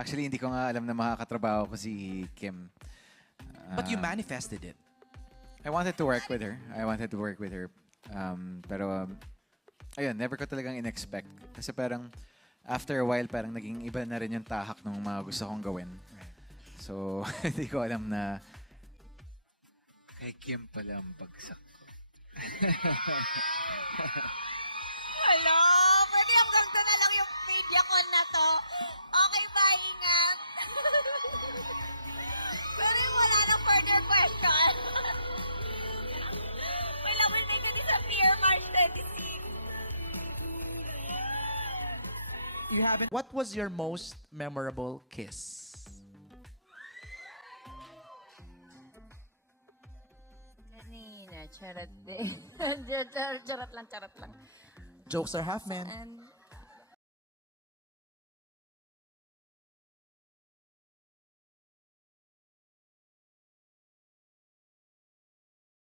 Actually, hindi ko nga alam na makakatrabaho ko si Kim. But you manifested it. I wanted to work with her. Pero, ayun, never ko talagang in-expect. Kasi parang, after a while, parang naging iba na rin yung tahak ng mga gusto kong gawin. So, hindi ko alam na kay Kim pala ang bagsak ko. Hello? Pwede hanggang doon na lang yung media con na to. Okay ba? Ingat. Pero yung wala nang further question. Wala mo na ka disappear, March 26. What was your most memorable kiss? Kanina, charot din. Charot lang. Jokes are half, man. And